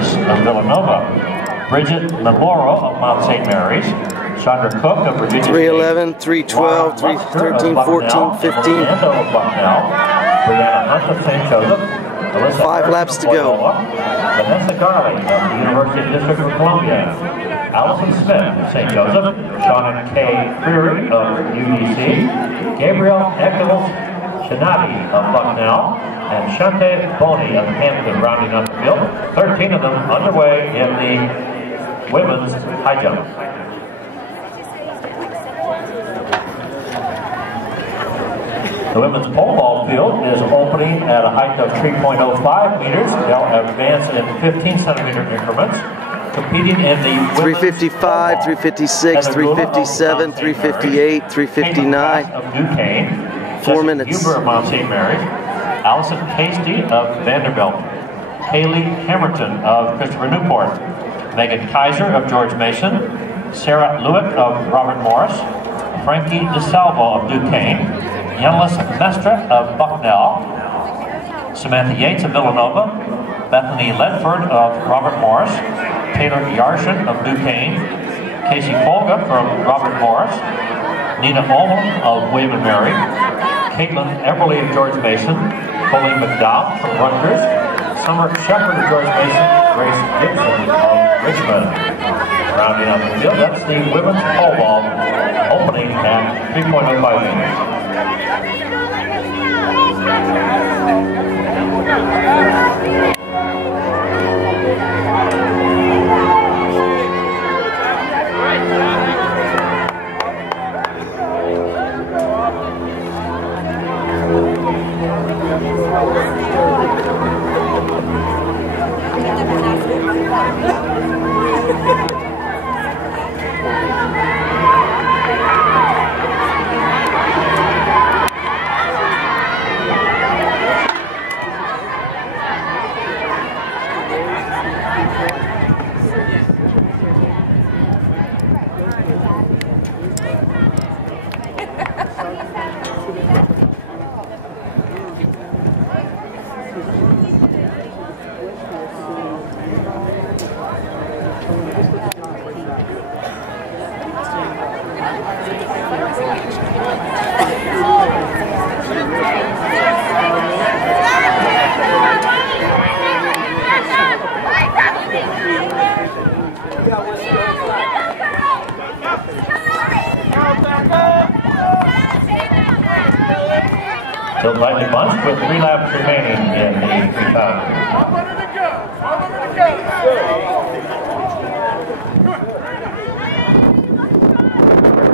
Davis of Villanova, Bridget Maloro of Mount St. Mary's, Chandra Cook of Virginia 311, 312, 313, 14, 15. Orlando of Bucknell, Brianna Hunt of St. Joseph, Alyssa 5 laps to go. Vanessa Garley of the University District of Columbia, Allison Smith of St. Joseph, Shauna K. Freary of UDC, Gabrielle Eccles Shinati of Bucknell, and Shante Boney of Hampton rounding up the field. 13 of them underway in the women's high jump. The women's pole vault field is opening at a height of 3.05 meters. They'll advance in 15-centimeter increments, competing in the 355, 356, 357, 358, 359. Of Duquesne, 4 minutes. Huber of Mount St. Mary's, Allison Hasty of Vanderbilt, Haley Hamilton of Christopher Newport, Megan Kaiser of George Mason, Sarah Lewick of Robert Morris, Frankie DeSalvo of Duquesne, Yanlis Mestra of Bucknell, Samantha Yates of Villanova, Bethany Ledford of Robert Morris, Taylor Yarshin of Duquesne, Casey Folga from Robert Morris, Nina Ullman of William & Mary, Caitlin Everly of George Mason, Colleen McDowell from Rutgers, Summer Shepherd of George Mason, Grace Gibson of Richmond. Rounding out the field, that's the women's pole vault opening at 3.05 meters. So lightly bunched with 3 laps remaining in the 3,000.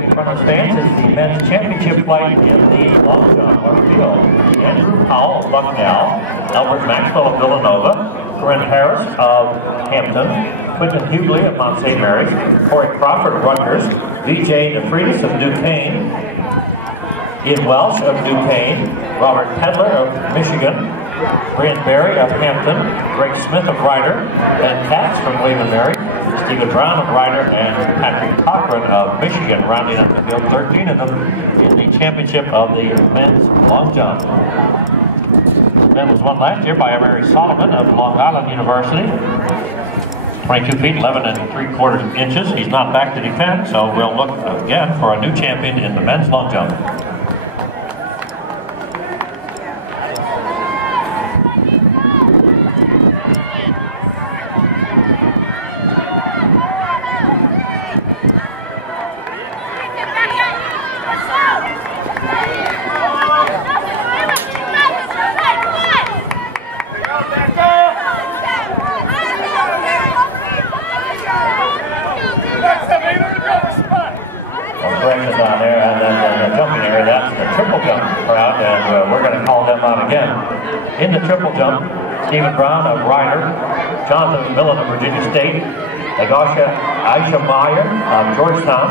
In front of the stands is the men's championship flight in the long jump on the field. Andrew Powell of Bucknell, Albert Maxwell of Villanova, Corinne Harris of Hampton, Quentin Hughley of Mount St. Mary's, Corey Crawford of Rutgers, V.J. DeFreitas of Duquesne, Ian Welsh of Duquesne, Robert Pedler of Michigan, Brian Berry of Hampton, Greg Smith of Ryder, Ben Katz from William & Mary, Stephen Brown of Ryder, and Patrick Cochran of Michigan, rounding up the field. 13 of them in the championship of the men's long jump. The event was won last year by Mary Solomon of Long Island University. 22 feet, 11 3/4 inches. He's not back to defend, so we'll look again for a new champion in the men's long jump. Down there, and then the jumping area, that's the triple jump crowd, and we're going to call them out again. In the triple jump, Stephen Brown of Ryder, Jonathan Millen of Virginia State, Aisha Meyer of Georgetown,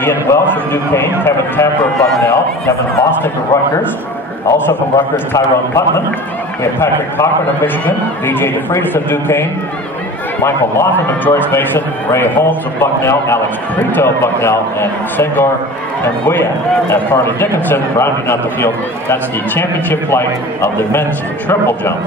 Ian Welsh of Duquesne, Kevin Tapper of Bucknell, Kevin Bostic of Rutgers, also from Rutgers, Tyrone Putnam. We have Patrick Cochran of Michigan, V.J. DeFreitas of Duquesne, Michael Lawton of George Mason, Ray Holmes of Bucknell, Alex Crito of Bucknell, and Senghor Mbuya and Farley Dickinson rounding out the field. That's the championship flight of the men's triple jump.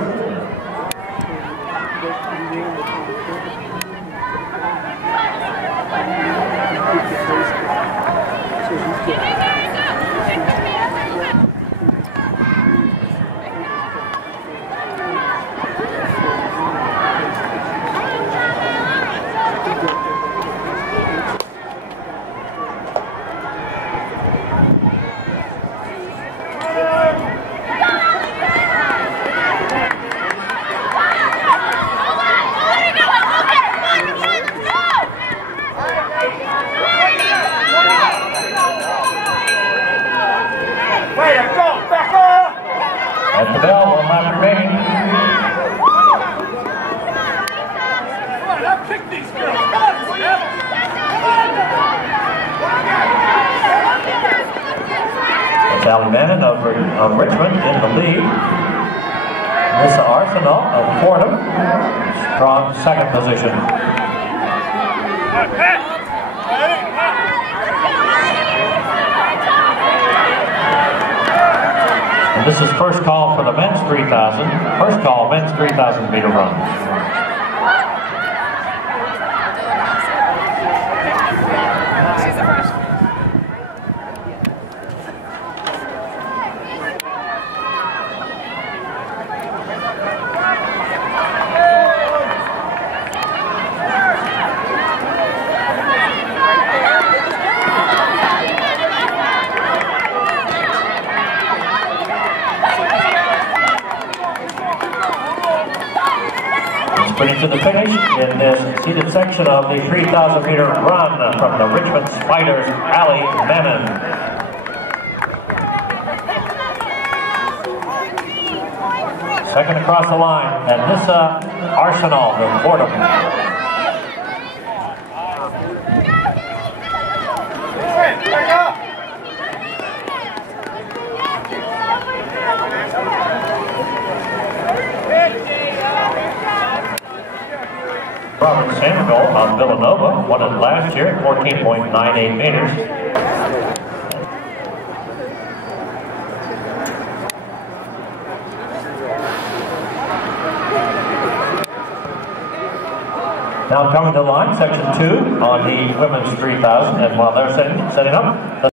At the bell, 1 lap remaining. It's Alli Mannon of Richmond in the lead. Miss Arsenal of Fordham, strong second position. And this is first call for the men's 3,000. First call, men's 3,000 meter runs. Sprinting to the finish in this seated section of the 3,000 meter run from the Richmond Spiders, Alli Mannon. Second across the line, and Miss Arsenal of Fordham. Robert Samuel of Villanova won it last year at 14.98 meters. Now coming to line, section 2 on the women's 3,000, and while they're setting up,